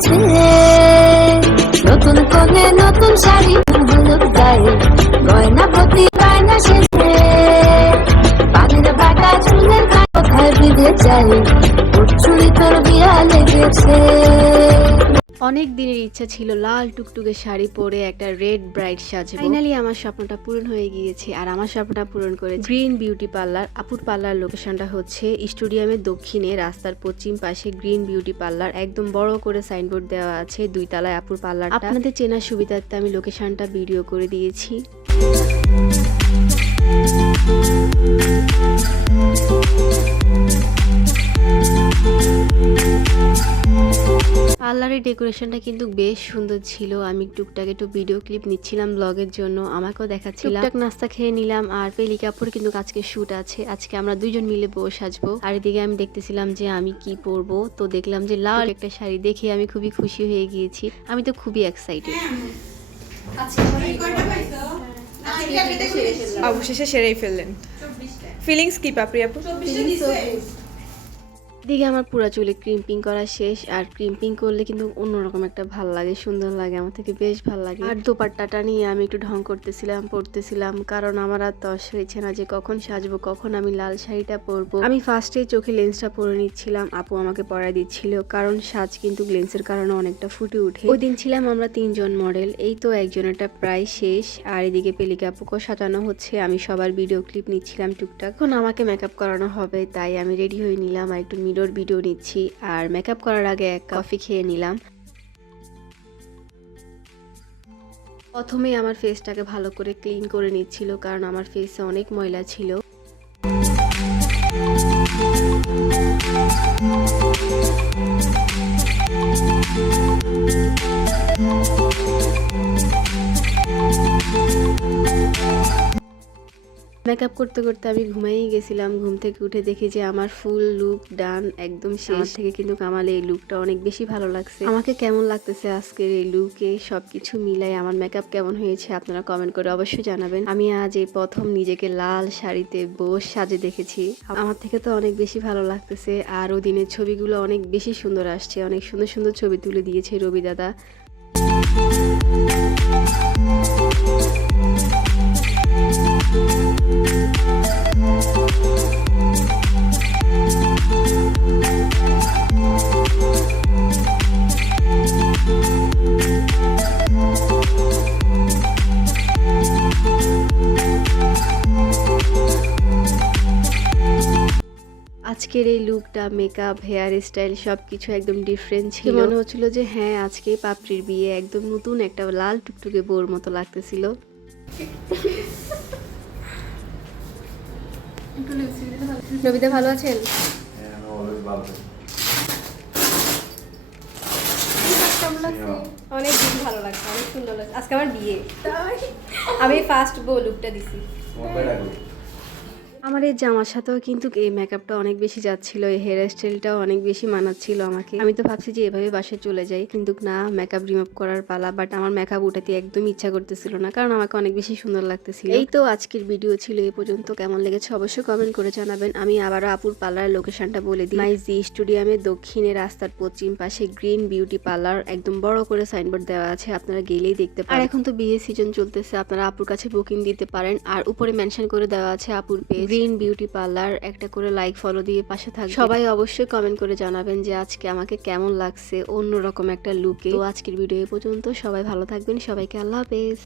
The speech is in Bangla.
লেগেছে, নতুন কোণে নতুন শাড়ি হলুদ গায়ে, গয়না প্রতি বায়না শেষে, পানির বাটা চুলের কোথায় বিঁধে যায়, চুড়ি তোর বিয়া লেগেছে। অনেক দিনের ইচ্ছা ছিল লাল টুকটুকে শাড়ি পরে একটা রেড ব্রাইড সাজবো। ফাইনালি আমার স্বপ্নটা পূরণ হয়ে গিয়েছে, আর আমার স্বপ্নটা পূরণ করে গ্রিন বিউটি পার্লার। আপুর পার্লার লোকেশনটা হচ্ছে স্টেডিয়ামের দক্ষিণে, রাস্তার পশ্চিম পাশে গ্রিন বিউটি পার্লার। একদম বড় করে সাইনবোর্ড দেওয়া আছে, 2 তলায় আপুর পার্লার। আপনাদের চেনার সুবিধার্থে আমি লোকেশনটা ভিডিও করে দিয়েছি। পার্লারের ডেকোরেশনটা কিন্তু বেশ সুন্দর ছিল। আমি টুকটাক একটু ভিডিও ক্লিপ নিচ্ছিলাম ব্লগের জন্য, আমাকেও দেখাচ্ছিলাম। টুকটাক নাস্তা খেয়ে নিলাম। আর পেলিকা আপুর কিন্তু আজকে শুট আছে, আজকে আমরা 2 জন মিলে বউ সাজবো। আর এদিকে আমি দেখতেছিলাম যে আমি কি পরবো, তো দেখলাম যে লাল একটা শাড়ি দেখে আমি খুবই খুশি হয়ে গিয়েছি। আমি তো খুবই এক্সাইটেড। অবশেষে সেরেই ফেললেন। ফিলিংস কি পাপড়ি আপু? দিকে আমার পুরা চুলে ক্রিম্পিং করা শেষ। আর ক্রিম্পিং করলে কিন্তু অন্যরকম একটা ভাল লাগে, সুন্দর লাগে, আমার থেকে বেশ ভাল লাগে। আর দোপাট্টাটা নিয়ে আমি একটু ঢং করতেছিলাম, পড়তেছিলাম, কারণ আমার আর তস হয়েছে না যে কখন সাজবো, কখন আমি লাল শাড়িটা পরবো। আমি ফার্স্টে চোখে লেন্সটা পরে নিচ্ছিলাম, আপু আমাকে পরাই দিচ্ছিল, কারণ সাজ কিন্তু লেন্সের কারণে অনেকটা ফুটে উঠে। ওই দিন ছিলাম আমরা 3 জন মডেল, এই তো একজনেরটা প্রায় শেষ। আর এদিকে পেলিকা আপুকে সাজানো হচ্ছে, আমি সবার ভিডিও ক্লিপ নিচ্ছিলাম টুকটাক। এখন আমাকে মেকআপ করানো হবে, তাই আমি রেডি হয়ে নিলাম আর একটু মিরর ভিডিও নিচ্ছি। আর মেকআপ করার আগে এক কফি খেয়ে নিলাম। প্রথমে আমার ফেসটাকে ভালো করে ক্লিন করে নিচ্ছিল, কারণ আমার ফেসে অনেক ময়লা ছিল। মেকআপ করতে করতে আমি ঘুমাই গেছিলাম। ঘুম থেকে উঠে দেখি যে আমার ফুল লুক ডান, একদম শেষ। থেকে কিন্তু আমার এই লুকটা অনেক বেশি ভালো লাগছে। আমাকে কেমন লাগতেছে আজকের এই লুকে, সবকিছু মিলাই আমার মেকআপ কেমন হয়েছে আপনারা কমেন্ট করে অবশ্যই জানাবেন। আমি আজ এই প্রথম নিজেকে লাল শাড়িতে বস সাজে দেখেছি, আমার থেকে তো অনেক বেশি ভালো লাগতেছে। আর ওই দিনের ছবিগুলো অনেক বেশি সুন্দর আসছে, অনেক সুন্দর সুন্দর ছবি তুলে দিয়েছে রবি দাদা। আজকের এই লুকটা, মেকআপ, হেয়ার স্টাইল সবকিছু একদম ডিফারেন্ট ছিল। মনে হচ্ছিল যে হ্যাঁ আজকে পাপড়ির বিয়ে, একদম নতুন একটা লাল টুকটুকে বউর মতো লাগতেছিল। রবিদা ভালো আছেন? অনেক দিন ভালো লাগছে, অনেক সুন্দর লাগছে। আজকে আমার বিয়ে, আমি ফার্স্ট বউ লুকটা দিছি। আমার এই জামার সাথেও কিন্তু এই মেকআপটা অনেক বেশি যাচ্ছিল, এই হেয়ার স্টাইলটাও অনেক বেশি মানাচ্ছিল আমাকে। আমি তো ভাবছি যে এভাবে বাসায় চলে যাই, কিন্তু না, মেকআপ রিমুভ করার পালা। বাট আমার মেকআপ উঠাতে একদম ইচ্ছা করতেছিল না, কারণ আমাকে অনেক বেশি সুন্দর লাগতেছিল। এই তো আজকের ভিডিও ছিল এই পর্যন্ত। কেমন লেগেছে অবশ্যই কমেন্ট করে জানাবেন। আমি আবারও আপুর পার্লারের লোকেশনটা বলে দিই। মাইজি স্টেডিয়ামের দক্ষিণে, রাস্তার পশ্চিম পাশে গ্রিন বিউটি পার্লার। একদম বড় করে সাইনবোর্ড দেওয়া আছে, আপনারা গেলেই দেখতে পারেন। আর এখন তো বিয়ে সিজন চলতেছে, আপনারা আপুর কাছে বুকিং দিতে পারেন। আর উপরে মেনশন করে দেওয়া আছে আপুর পেজ গ্রিন বিউটি পার্লার। একটা করে লাইক ফলো দিয়ে পাশে থাকবেন। সবাই অবশ্যই কমেন্ট করে জানাবেন যে আজকে আমাকে কেমন লাগছে অন্যরকম একটা লুকে। তো আজকের ভিডিও এই পর্যন্ত, সবাই ভালো থাকবেন, সবাইকে আল্লাহ হাফেজ।